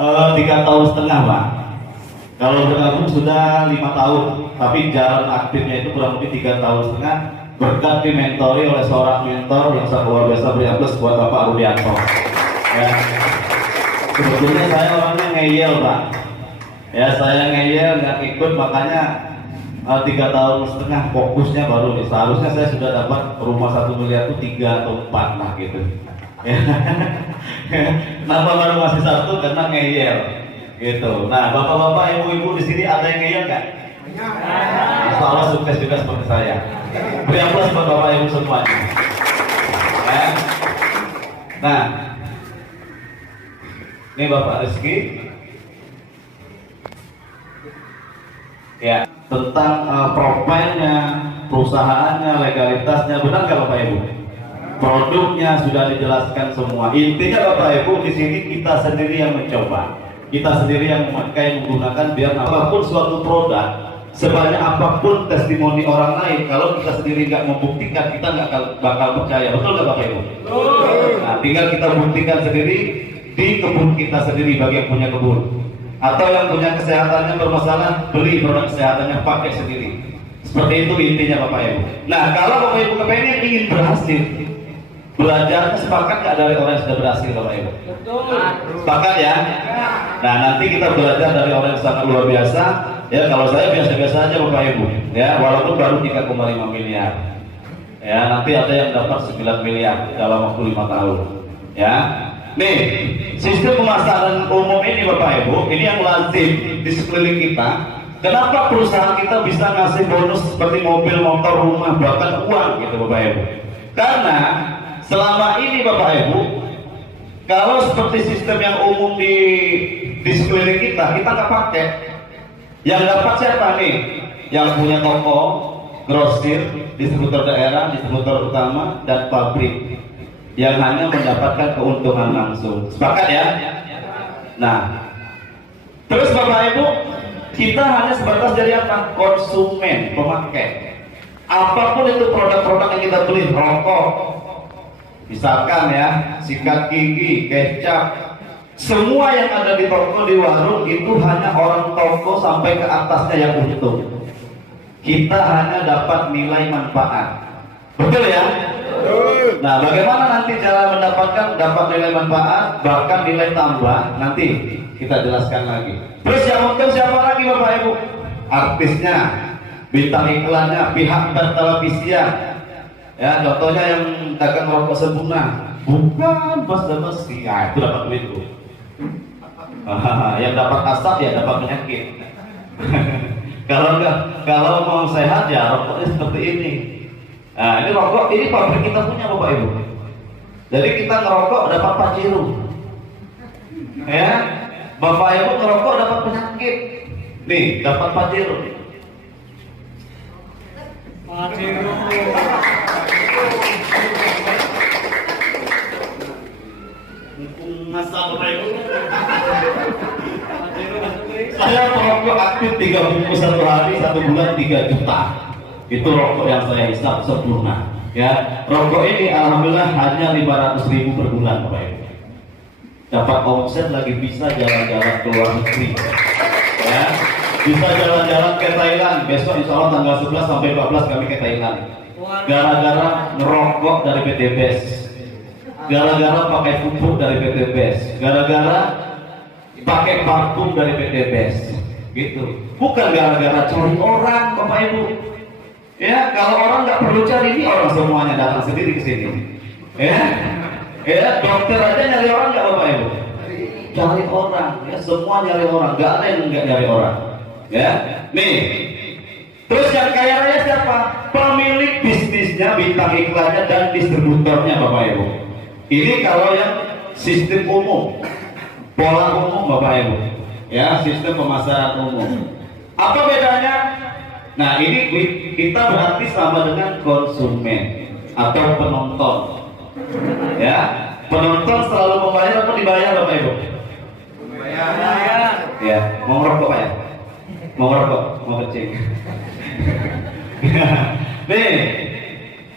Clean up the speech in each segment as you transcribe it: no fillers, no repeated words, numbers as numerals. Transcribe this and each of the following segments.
3 tahun setengah Pak. Kalau bergabung sudah 5 tahun, tapi jalan aktifnya itu kurang lebih 3 tahun setengah, berkat dimentori oleh seorang mentor yang sangat luar biasa. Beri aplaus buat Bapak Rudianto. Ya. Sebetulnya saya orangnya ngeyel Pak. Ya, saya ngeyel nggak ikut, makanya 3 tahun setengah fokusnya baru nih. Seharusnya saya sudah dapat rumah 1 miliar itu 3 atau 4 lah gitu. Ya. Kenapa baru masih 1? Karena ngeyel gitu. Nah, bapak-bapak, ibu-ibu di sini ada yang ngeyel nggak? Insya Allah sukses juga seperti saya. Beri aplaus buat bapak ibu semuanya. Ya. Nah, ini Bapak Rizky. Ya, tentang profilnya, perusahaannya, legalitasnya, benar nggak Bapak Ibu? Produknya sudah dijelaskan semua. Intinya Bapak Ibu, di sini kita sendiri yang mencoba, kita sendiri yang memakai, menggunakan, biar apapun suatu produk, sebanyak apapun testimoni orang lain, kalau kita sendiri nggak membuktikan, kita nggak bakal percaya. Betul nggak Bapak Ibu? Nah, tinggal kita buktikan sendiri di kebun kita sendiri bagi yang punya kebun. Atau yang punya kesehatannya bermasalah, beli produk kesehatannya, pakai sendiri. Seperti itu intinya Bapak Ibu. Nah, kalau Bapak Ibu kepengen ingin berhasil, belajarnya sepakat nggak dari orang yang sudah berhasil Bapak Ibu? Betul. Sepakat ya? Nah, nanti kita belajar dari orang yang sangat luar biasa. Ya, kalau saya biasa-biasa aja Bapak Ibu. Ya, walaupun baru 3,5 miliar. Ya, nanti ada yang dapat 9 miliar dalam waktu 5 tahun. Ya. Nih, sistem pemasaran umum ini Bapak Ibu, ini yang lazim di sekeliling kita. Kenapa perusahaan kita bisa ngasih bonus seperti mobil, motor, rumah, bahkan uang gitu Bapak Ibu? Karena selama ini Bapak Ibu, kalau seperti sistem yang umum di sekeliling kita nggak pakai. Yang dapat siapa nih? Yang punya toko, grosir, distributor daerah, distributor utama, dan pabrik, yang hanya mendapatkan keuntungan langsung. Sepakat ya? Nah, terus Bapak Ibu, kita hanya sebatas jadi apa? Konsumen, pemakai. Apapun itu produk-produk yang kita beli, rokok, misalkan ya, sikat gigi, kecap, semua yang ada di toko, di warung, itu hanya orang toko sampai ke atasnya yang untung. Kita hanya dapat nilai manfaat. Betul ya? Nah, bagaimana nanti cara mendapatkan dapat nilai manfaat, bahkan nilai tambah, nanti kita jelaskan lagi. Terus yang untung siapa lagi Bapak Ibu? Artisnya, bintang iklannya, pihak televisinya. Ya, contohnya yang dagang rokok sempurna, bukan bos dan besi, ya, itu dapat duit tuh. Yang dapat asap ya dapat penyakit. Kalau mau sehat ya rokoknya seperti ini. Nah, ini rokok, ini pabrik kita punya Bapak Ibu. Jadi kita ngerokok dapat paciru. Ya, Bapak Ibu ngerokok dapat penyakit. Nih, dapat paciru. Paciru. Masa Bapak Ibu. Saya merokok aktif 3 bungkus 1 hari, 1 bulan 3 juta. Itu rokok yang saya hisap sempurna. Ya, rokok ini alhamdulillah hanya 500.000 per bulan Bapak Ibu. Dapat omset lagi, bisa jalan-jalan ke luar negeri. Ya, bisa jalan-jalan ke Thailand. Besok insya Allah tanggal 11 sampai 12 kami ke Thailand. Gara-gara ngerokok dari PT BES. Gara-gara pakai pupuk dari PT BES. Gara-gara pakai parfum dari PT BES. Gitu. Bukan gara-gara cari orang Bapak Ibu. Ya, kalau orang nggak perlu cari, ini orang semuanya datang sendiri ke sini. Ya, dokter aja nyari orang nggak Bapak Ibu? Cari orang, ya semua nyari orang, nggak ada yang nggak nyari orang. Ya, nih. Terus yang kaya raya siapa? Pemilik bisnisnya, bintang iklannya, dan distributornya Bapak Ibu. Ini kalau yang sistem umum, pola umum Bapak Ibu. Ya, sistem pemasaran umum. Apa bedanya? Nah, ini kita berarti sama dengan konsumen atau penonton. Ya, penonton selalu membayar atau dibayar Bapak Ibu? Membayar. Ya, mau ngerokok Pak ya? Mau ngerokok, mau kecil. Nih,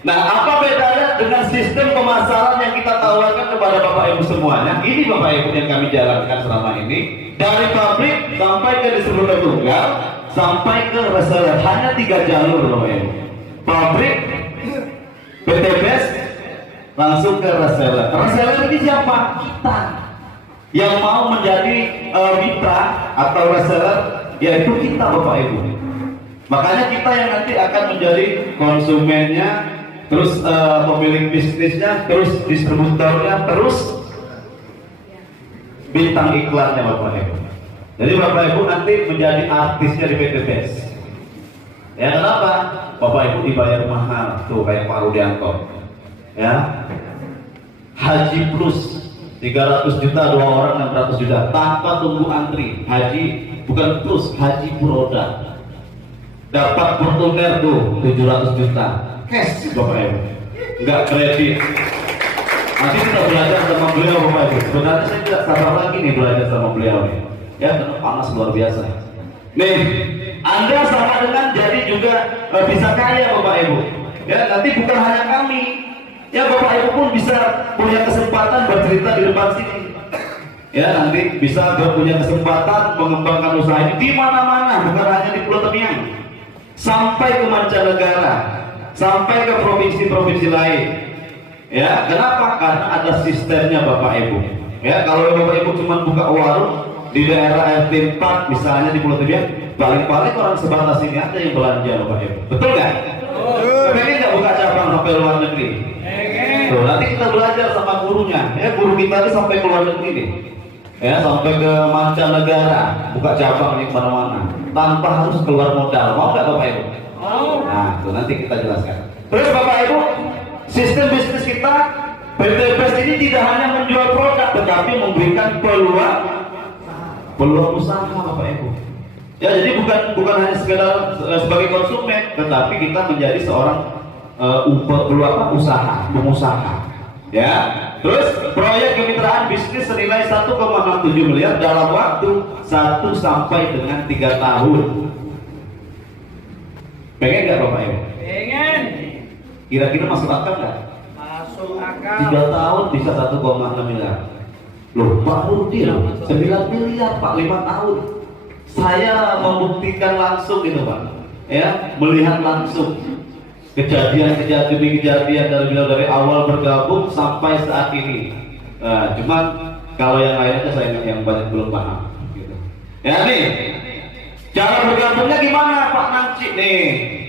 nah apa bedanya dengan sistem pemasaran sasaran yang kita tawarkan kepada Bapak Ibu semuanya. Ini Bapak Ibu yang kami jalankan selama ini, dari pabrik sampai ke distributor tunggal sampai ke reseller, hanya 3 jalur Bapak Ibu. Pabrik, PT BES, langsung ke reseller. Reseller ini siapa? Kita yang mau menjadi mitra atau reseller, yaitu kita Bapak Ibu. Makanya kita yang nanti akan menjadi konsumennya, terus pemilik bisnisnya, terus distributornya, terus bintang iklannya Bapak Ibu. Jadi Bapak Ibu nanti menjadi artisnya di PT BES. Ya kenapa? Bapak Ibu dibayar mahal tuh kayak Pak Rudianto. Ya, haji plus 300 juta, 2 orang 600 juta tanpa tunggu antri. Haji bukan plus, haji produk. Dapat Fortuner tuh 700 juta cash Bapak Ibu, nggak kredit. Nanti kita belajar sama beliau Bapak Ibu. Sebenarnya saya tidak sabar lagi nih belajar sama beliau nih. Ya karena panas luar biasa. Nih, Anda sama dengan jadi juga bisa kaya Bapak Ibu. Ya nanti bukan hanya kami, ya Bapak Ibu pun bisa punya kesempatan bercerita di depan sini. Ya nanti bisa punya kesempatan mengembangkan usaha ini di mana-mana, bukan hanya di Pulau Temiang, sampai ke mancanegara, sampai ke provinsi-provinsi lain. Ya kenapa? Karena ada sistemnya Bapak Ibu. Ya kalau Bapak Ibu cuma buka warung di daerah RT 4 misalnya di Pulau Temiang, paling-paling orang sebatas ini aja yang belanja Bapak Ibu. Betul nggak? Pengen nggak buka cabang sampai luar negeri? Tuh, nanti kita belajar sama gurunya. Ya guru kita ini sampai ke luar negeri nih. Ya sampai ke mancanegara, buka cabang di mana-mana tanpa harus keluar modal. Mau nggak Bapak Ibu? Mau. Nah, itu nanti kita jelaskan. Terus Bapak Ibu, sistem bisnis kita PT BES ini tidak hanya menjual produk, tetapi memberikan peluang usaha Bapak Ibu. Ya jadi bukan hanya sekedar sebagai konsumen, tetapi kita menjadi seorang pengusaha. Ya. Terus proyek kemitraan bisnis senilai 1,67 miliar dalam waktu 1 sampai dengan 3 tahun. Pengen nggak Bapak Ibu? Pengen. Kira-kira masuk akal nggak? Masuk akal. 3 tahun bisa 1,6 miliar. Loh Pak Nurdin 9 miliar Pak 5 tahun. Saya membuktikan langsung gitu Pak. Ya, melihat langsung kejadian dari awal bergabung sampai saat ini. Cuman kalau yang lainnya saya yang banyak belum paham. Gitu. Ya nih, cara bergabungnya gimana Pak Nanci nih?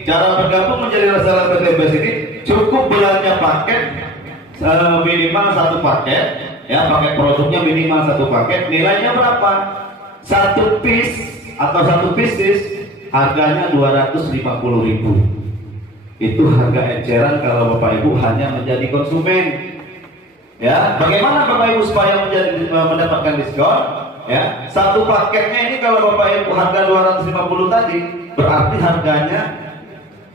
Cara bergabung menjadi reseller PT BES ini cukup belanja paket minimal 1 paket, ya paket produknya minimal 1 paket. Nilainya berapa? 1 piece atau 1 pieces harganya 250.000. Itu harga eceran kalau Bapak Ibu hanya menjadi konsumen. Ya, bagaimana Bapak Ibu supaya mendapatkan diskon? Ya, 1 paketnya ini kalau Bapak Ibu harga 250 tadi, berarti harganya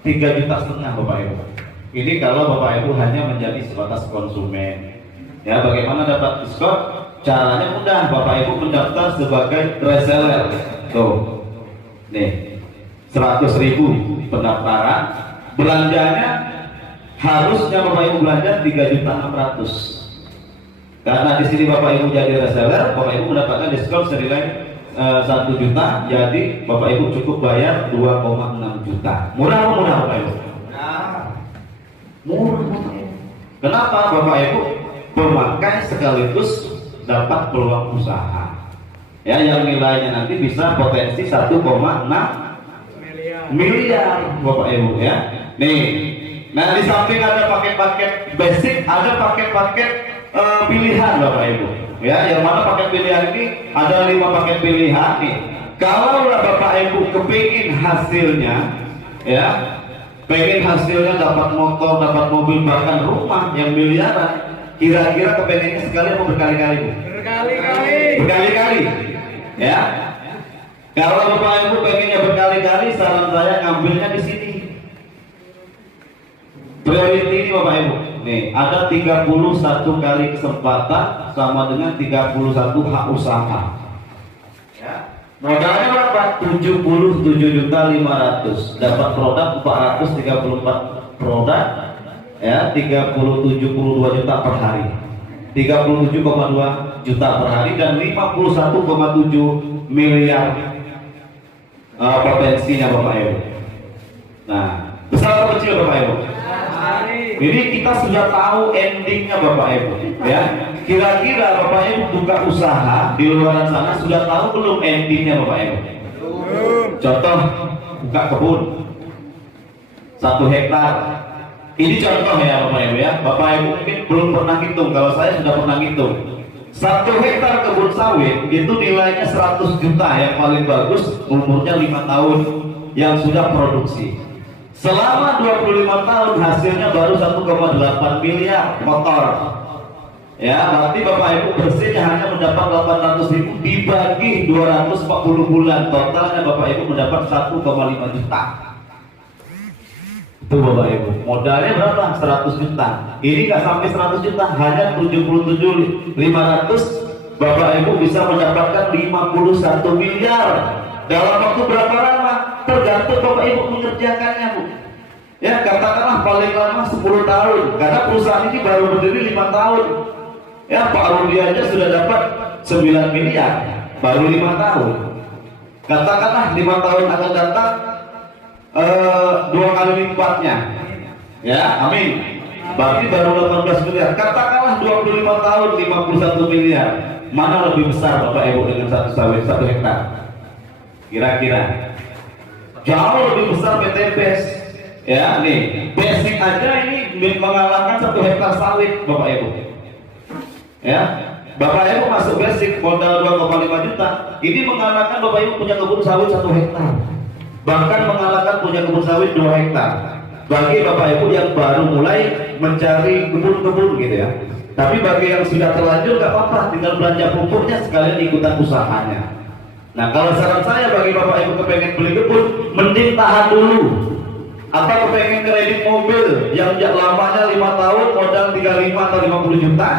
3,5 juta Bapak Ibu. Ini kalau Bapak Ibu hanya menjadi sebatas konsumen. Ya, bagaimana dapat diskon? Caranya mudah, Bapak Ibu mendaftar sebagai reseller. Tuh, nih 100.000 pendaftaran. Belanjanya harusnya Bapak Ibu belanja 3.600.000. Karena di sini Bapak Ibu jadi reseller, Bapak Ibu mendapatkan diskon senilai 1 juta. Jadi Bapak Ibu cukup bayar 2,6 juta. Murah apa murah Bapak Ibu? Murah. Kenapa Bapak Ibu? Pemakai sekaligus dapat peluang usaha. Ya, yang nilainya nanti bisa potensi 1,6 miliar Bapak Ibu ya. Nih, nah di samping ada paket-paket basic, ada paket-paket pilihan Bapak Ibu. Ya, yang mana paket pilihan ini ada 5 paket pilihan nih. Kalau Bapak Ibu kepingin hasilnya, ya, pengen hasilnya dapat motor, dapat mobil, bahkan rumah yang miliaran, kira-kira kepengennya sekali atau berkali-kali Bu? Berkali-kali. Ya. Kalau Bapak Ibu pengennya berkali-kali, saran saya ngambilnya di sini. Priority ini Bapak Ibu. Nih, ada 31 kali kesempatan sama dengan 31 hak usaha. Ya. Modalnya berapa? 77.500.000. Dapat produk 434 produk ya 37,2 juta per hari, 37,2 juta per hari, dan 51,7 miliar potensinya Bapak Ibu. Nah, besar atau kecil Bapak Ibu? Ini kita sudah tahu endingnya Bapak Ibu, ya. Kira-kira Bapak Ibu buka usaha di luar sana sudah tahu belum endingnya Bapak Ibu? Contoh, buka kebun 1 hektar. Ini contoh ya Bapak Ibu ya. Bapak Ibu mungkin belum pernah hitung, kalau saya sudah pernah hitung. 1 hektar kebun sawit itu nilainya 100 juta yang paling bagus, umurnya 5 tahun yang sudah produksi. Selama 25 tahun hasilnya baru 1,8 miliar motor. Ya, berarti Bapak Ibu bersihnya hanya mendapat 800.000 dibagi 240 bulan. Totalnya Bapak Ibu mendapat 1,5 juta. Itu Bapak Ibu. Modalnya berapa? 100 juta. Ini nggak sampai 100 juta, hanya 77.500. Bapak Ibu bisa mendapatkan 51 miliar. Dalam waktu berapa lama? Tergantung Bapak Ibu mengerjakannya, Bu. Ya, katakanlah paling lama 10 tahun, karena perusahaan ini baru berdiri 5 tahun. Ya, Pak Rudi aja sudah dapat 9 miliar baru 5 tahun. Katakanlah 5 tahun akan datang 2 kali lipatnya. Ya, amin. Berarti baru 18 miliar. Katakanlah 25 tahun 51 miliar. Mana lebih besar Bapak Ibu dengan satu sawit 1 hektar? Kira-kira jauh lebih besar PT BES. Ya, nih basic aja ini mengalahkan 1 hektar sawit Bapak Ibu. Ya, Bapak Ibu masuk basic modal 2,5 juta, ini mengalahkan Bapak Ibu punya kebun sawit 1 hektar, bahkan mengalahkan punya kebun sawit 2 hektar. Bagi Bapak Ibu yang baru mulai mencari kebun-kebun gitu ya. Tapi bagi yang sudah terlanjur gak apa-apa, tinggal belanja pupuknya sekalian ikutan usahanya. Nah, kalau saran saya bagi Bapak Ibu kepengen beli kebun, mending tahan dulu. Atau kepengen kredit mobil yang lamanya 5 tahun, modal 35 atau 50 juta,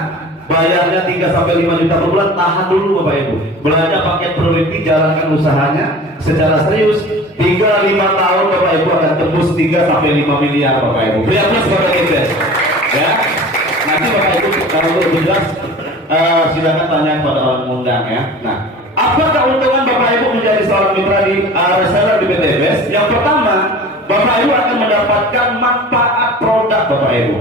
bayarnya 3 sampai 5 juta per bulan, tahan dulu Bapak Ibu. Belanja paket priority, jalankan usahanya secara serius. 3-5 tahun Bapak Ibu akan tembus 3 sampai 5 miliar Bapak Ibu. Beri aplaus kepada kita. Ya. Nanti Bapak Ibu kalau lebih jelas silakan tanya kepada orang undang ya. Nah, apa keuntungan Bapak Ibu menjadi seorang mitra di reseller di PT BES? Yang pertama, Bapak Ibu akan mendapatkan manfaat produk Bapak Ibu.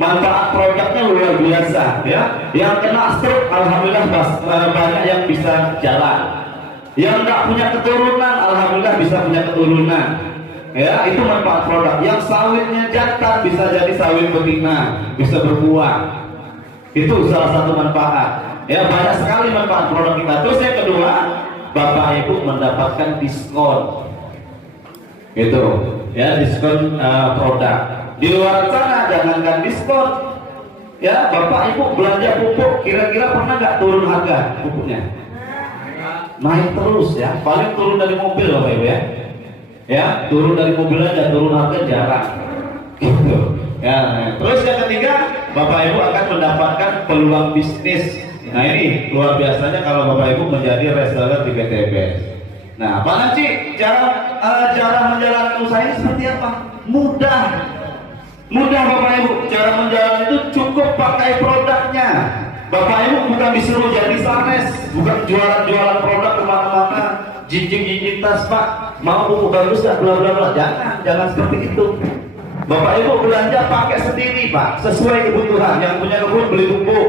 Manfaat produknya luar biasa ya. Yang kena stroke alhamdulillah banyak yang bisa jalan. Yang nggak punya keturunan alhamdulillah bisa punya keturunan. Ya, itu manfaat produk. Yang sawitnya jantan bisa jadi sawit betina, bisa berbuah. Itu salah satu manfaat. Ya, banyak sekali manfaat produk kita. Terus yang kedua, Bapak Ibu mendapatkan diskon. Gitu. Ya, diskon produk. Di luar sana jangankan diskon. Ya, Bapak Ibu belanja pupuk, kira-kira pernah nggak turun harga pupuknya? Naik terus ya. Paling turun dari mobil Bapak Ibu ya. Ya, turun dari mobil aja, turun harga jarang. Gitu. Ya, terus yang ketiga, Bapak Ibu akan mendapatkan peluang bisnis. Nah, ini luar biasanya kalau Bapak Ibu menjadi reseller di PT BES. Nah, Pak Nanci, cara menjalankan usaha ini seperti apa? Mudah. Mudah Bapak Ibu. Cara menjalankan itu cukup pakai produknya. Bapak Ibu bukan disuruh jadi sales, bukan jualan-jualan produk kemana-mana, jinjing-jinjing tas, Pak, mau pupuk bagus gak, bla bla bla. Jangan seperti itu. Bapak Ibu belanja pakai sendiri Pak, sesuai kebutuhan. Yang punya kebun beli pupuk,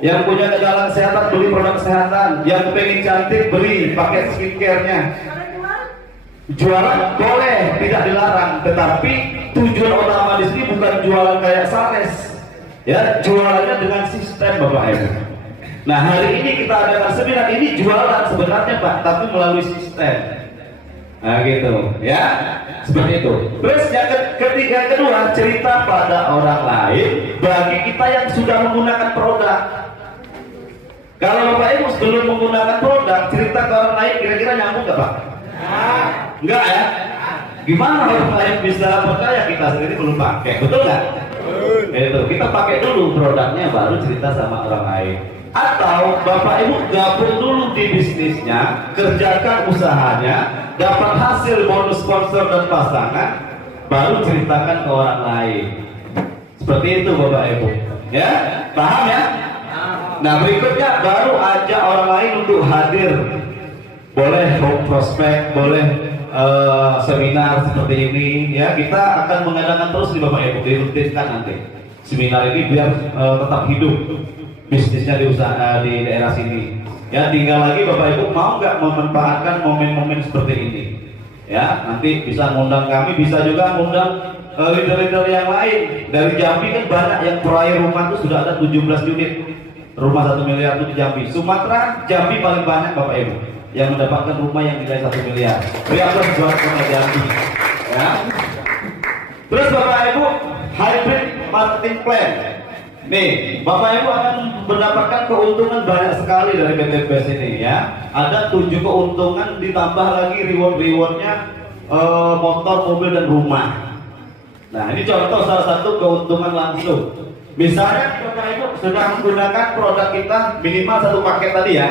yang punya kejalan kesehatan beli produk kesehatan, yang pengen cantik beli pakai skincare-nya. Jualan boleh, tidak dilarang, tetapi tujuan utama di sini bukan jualan kayak sales. Ya, jualannya dengan sistem Bapak Ibu. Nah, hari ini kita adakan seminar ini jualan sebenarnya Pak, tapi melalui sistem. Nah, gitu, ya, seperti itu. Terus yang ketiga, kedua, cerita pada orang lain bagi kita yang sudah menggunakan produk. Kalau Bapak Ibu sebelum menggunakan produk, cerita ke orang lain, kira-kira nyambung nggak Pak? Enggak ya? Gimana orang lain bisa percaya kita sendiri belum pakai? Betul nggak? Itu kita pakai dulu produknya baru cerita sama orang lain. Atau Bapak Ibu gabung dulu di bisnisnya, kerjakan usahanya, dapat hasil bonus sponsor dan pasangan, baru ceritakan ke orang lain. Seperti itu Bapak Ibu. Ya, paham ya? Nah berikutnya baru ajak orang lain untuk hadir. Boleh prospek, boleh seminar seperti ini. Ya, kita akan mengadakan terus di Bapak Ibu, dirutinkan nanti. Seminar ini biar tetap hidup bisnisnya di usaha di daerah sini. Ya, tinggal lagi Bapak Ibu mau nggak memanfaatkan momen-momen seperti ini. Ya, nanti bisa ngundang kami, bisa juga ngundang leader-leader yang lain. Dari Jambi kan banyak yang proyek rumah itu sudah ada 17 unit rumah 1 miliar itu di Jambi. Sumatera, Jambi paling banyak Bapak Ibu yang mendapatkan rumah yang nilai 1 miliar. Beri aplaus buat kota Jambi. Ya. Terus Bapak Ibu, hybrid marketing plan. Nih, Bapak Ibu akan mendapatkan keuntungan banyak sekali dari PT BES ini ya. Ada 7 keuntungan ditambah lagi reward-rewardnya motor, mobil dan rumah. Nah, ini contoh salah satu keuntungan langsung. Misalnya Bapak Ibu sudah menggunakan produk kita minimal 1 paket tadi ya.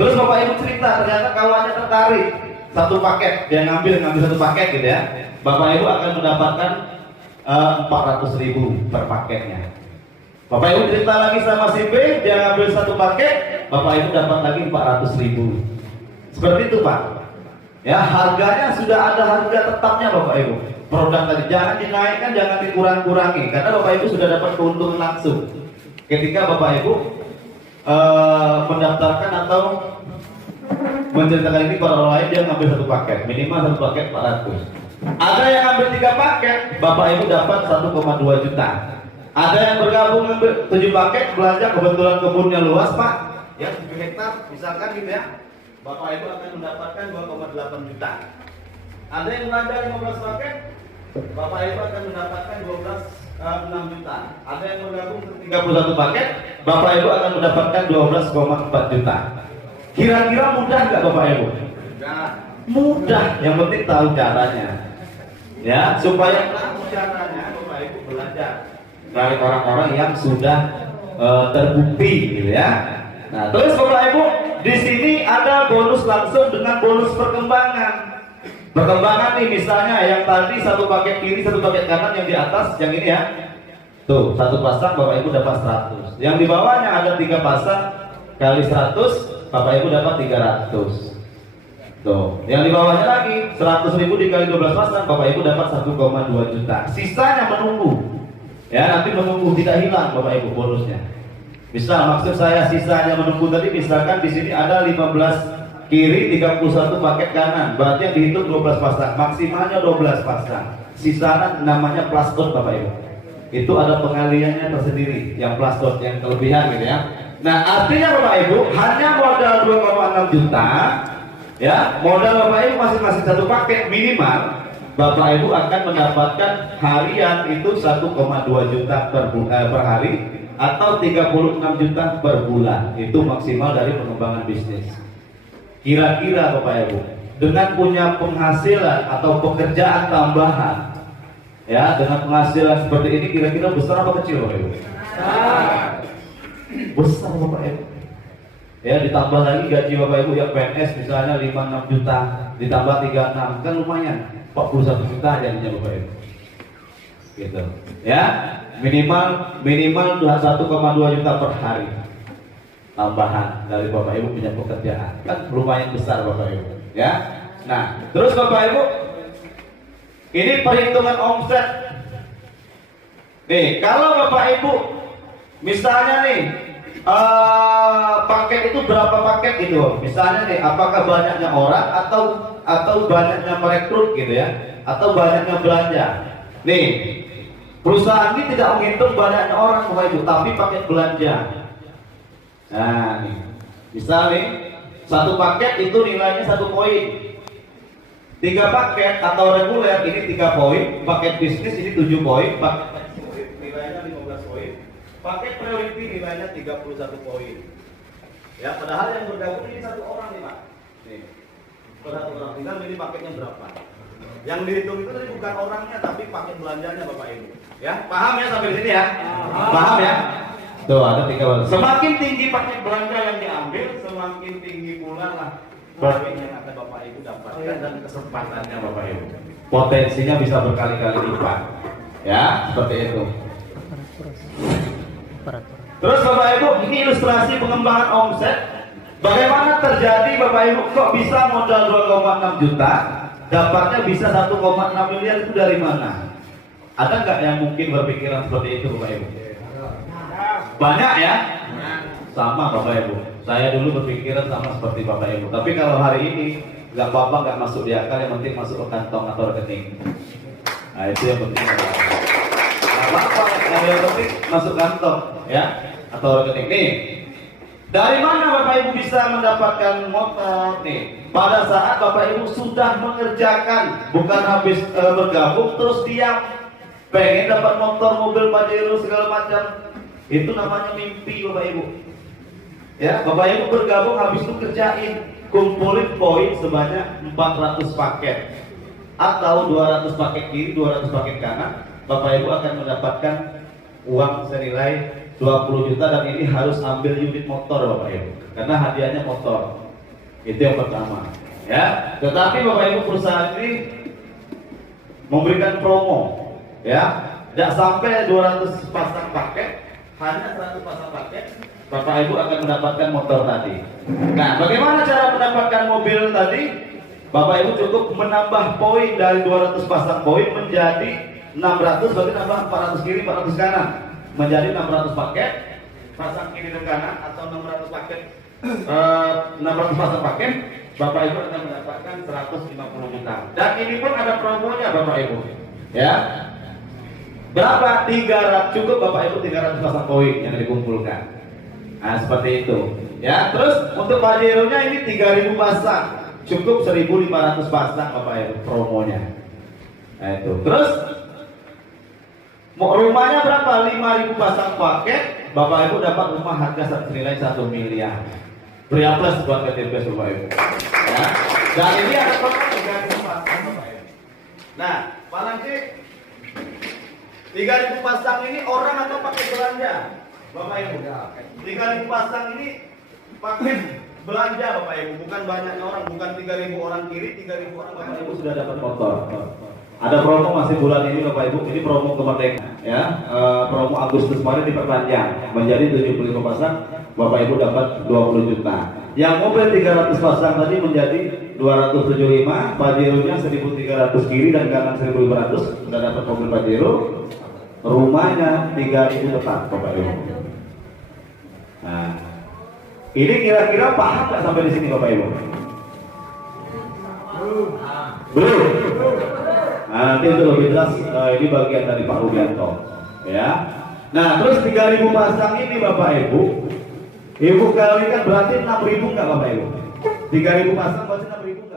Terus Bapak Ibu cerita ternyata kawannya tertarik 1 paket, dia ngambil 1 paket gitu ya. Bapak Ibu akan mendapatkan 400.000 per paketnya. Bapak Ibu cerita lagi sama si B, dia ngambil 1 paket, Bapak Ibu dapat lagi 400.000. Seperti itu Pak. Ya, harganya sudah ada harga tetapnya Bapak Ibu. Produk tadi jangan dinaikkan, jangan dikurang-kurangi, karena Bapak Ibu sudah dapat keuntungan langsung. Ketika Bapak Ibu mendaftarkan atau menceritakan ini pada orang lain, dia ngambil 1 paket, minimal 1 paket 400. Ada yang ngambil 3 paket, Bapak Ibu dapat 1,2 juta. Ada yang bergabung ngambil 7 paket, belanja kebetulan kebunnya luas Pak, ya 7 hektar misalkan gitu ya. Bapak Ibu akan mendapatkan 2,8 juta. Ada yang belanja 15 paket, Bapak Ibu akan mendapatkan 6 juta. Ada yang bergabung 31 paket, Bapak Ibu akan mendapatkan 12,4 juta. Kira-kira mudah nggak Bapak Ibu? Mudah, yang penting tahu caranya. Ya, supaya tahu caranya Bapak Ibu belajar dari orang-orang yang sudah terbukti gitu ya. Nah, terus Bapak Ibu, di sini ada bonus langsung dengan bonus perkembangan. Perkembangan nih misalnya yang tadi 1 paket kiri, 1 paket kanan yang di atas, yang ini ya. Tuh, 1 pasang Bapak Ibu dapat 100. Yang di bawahnya ada 3 pasang kali 100, Bapak Ibu dapat 300. Tuh, yang di bawahnya lagi 100.000 dikali 12 pasang, Bapak Ibu dapat 1,2 juta. Sisanya menunggu. Ya, nanti menunggu tidak hilang Bapak Ibu bonusnya. Misal maksud saya sisanya menunggu tadi, misalkan di sini ada 15 kiri 31 paket kanan, berarti yang dihitung 12 pasang, maksimalnya 12 pasang. Sisanya namanya plus dot Bapak Ibu. Itu ada pengaliannya tersendiri, yang plus dot, yang kelebihan gitu ya. Nah artinya Bapak Ibu hanya modal 2,6 juta, ya modal Bapak Ibu masing-masing 1 paket minimal, Bapak Ibu akan mendapatkan harian itu 1,2 juta per hari atau 36 juta per bulan. Itu maksimal dari pengembangan bisnis. Kira-kira Bapak Ibu dengan punya penghasilan atau pekerjaan tambahan, ya dengan penghasilan seperti ini kira-kira besar apa kecil Bapak Ibu? Besar Bapak Ibu. Ya ditambah lagi gaji Bapak Ibu yang PNS misalnya 5-6 juta, ditambah 36 kan lumayan 41 juta jadinya Bapak Ibu. Gitu. Ya minimal 1,2 juta per hari. Tambahan dari Bapak Ibu punya pekerjaan kan lumayan besar Bapak Ibu ya. Nah terus Bapak Ibu ini perhitungan omset nih. Kalau Bapak Ibu misalnya nih paket itu berapa paket gitu misalnya nih, apakah banyaknya orang atau banyaknya merekrut gitu ya, atau banyaknya belanja nih. Perusahaan ini tidak menghitung banyaknya orang Bapak Ibu, tapi paket belanja. Nah nih, misal nih 1 paket itu nilainya 1 poin. 3 paket atau reguler ini 3 poin, paket bisnis ini 7 poin, paket eksklusif nilainya 15 poin, paket priority nilainya 31 poin. Ya, padahal yang bergabung ini 1 orang nih Pak. Nih, 1 orang, tinggal ini paketnya berapa. Yang dihitung itu tadi bukan orangnya, tapi paket belanjanya Bapak Ibu. Ya, paham ya sampai sini ya? Paham ya? Tuh ada 3. Semakin tinggi paket belanja yang diambil, semakin tinggi pula lah poin yang akan Bapak Ibu dapatkan dan kesempatannya Bapak Ibu. Potensinya bisa berkali-kali lipat. Ya, seperti itu. Terus Bapak Ibu, ini ilustrasi pengembangan omset. Bagaimana terjadi Bapak Ibu kok bisa modal 2,6 juta, dapatnya bisa 1,6 miliar, itu dari mana? Ada nggak yang mungkin berpikiran seperti itu Bapak Ibu? Banyak ya? Sama Bapak Ibu. Saya dulu berpikiran sama seperti Bapak Ibu. Tapi kalau hari ini nggak apa-apa, nggak masuk di akal, yang penting masuk ke kantong atau rekening. Nah itu yang penting. Nggak apa-apa, yang penting masuk kantong ya atau rekening. Nih, dari mana Bapak Ibu bisa mendapatkan motor nih? Pada saat Bapak Ibu sudah mengerjakan, bukan habis bergabung terus diam, pengen dapat motor, mobil, Pajero segala macam. Itu namanya mimpi Bapak Ibu. Ya, Bapak Ibu bergabung habis itu kerjain, kumpulin poin sebanyak 400 paket atau 200 paket kiri, 200 paket kanan. Bapak Ibu akan mendapatkan uang senilai 20 juta dan ini harus ambil unit motor Bapak Ibu. Karena hadiahnya motor. Itu yang pertama. Ya, tetapi Bapak Ibu perusahaan ini memberikan promo. Ya, tidak sampai 200 pasang paket, hanya 100 pasang paket, Bapak Ibu akan mendapatkan motor tadi. Nah, bagaimana cara mendapatkan mobil tadi? Bapak Ibu cukup menambah poin dari 200 pasang poin menjadi 600, berarti nambah 400 kiri, 400 kanan, menjadi 600 paket pasang kiri dan kanan, atau 600 paket 600 pasang paket, Bapak Ibu akan mendapatkan 150 juta. Dan ini pun ada promonya Bapak Ibu. Ya. Berapa? 300, cukup Bapak Ibu 300 pasang koin yang dikumpulkan. Nah, seperti itu. Ya, terus untuk Pajero-nya ini 3.000 pasang. Cukup 1.500 pasang Bapak Ibu promonya. Nah, itu. Terus rumahnya berapa? 5.000 pasang paket, Bapak Ibu dapat rumah harga senilai 1 miliar. Beri plus buat KTP Bapak Ibu. Ya. Dan ini ada promo 3.000 pasang Bapak Ibu. Nah, Pak 3.000 pasang ini orang atau pakai belanja? Bapak Ibu, 3.000 pasang ini pakai belanja Bapak Ibu, bukan banyaknya orang, bukan 3.000 orang kiri, 3.000 orang Bapak Ibu sudah dapat motor. Ada promo masih bulan ini Bapak Ibu, ini promo kemerdekaan ya, promo Agustus kemarin diperpanjang menjadi 75 pasang, Bapak Ibu dapat 20 juta. Yang mobil 300 pasang tadi menjadi 275, Pajero-nya 1.300 kiri dan kanan 1.500, sudah dapat mobil Pajero. Rumahnya 3.000 tetap Bapak Ibu. Nah, ini kira-kira paham nggak sampai di sini Bapak Ibu? Belum. Nah, nanti untuk lebih jelas ini bagian dari Pak Rubianto. Ya. Nah, terus 3.000 pasang ini Bapak Ibu, Ibu kalikan berarti 6.000 nggak Bapak Ibu? 3.000 pasang berarti 6.000 nggak?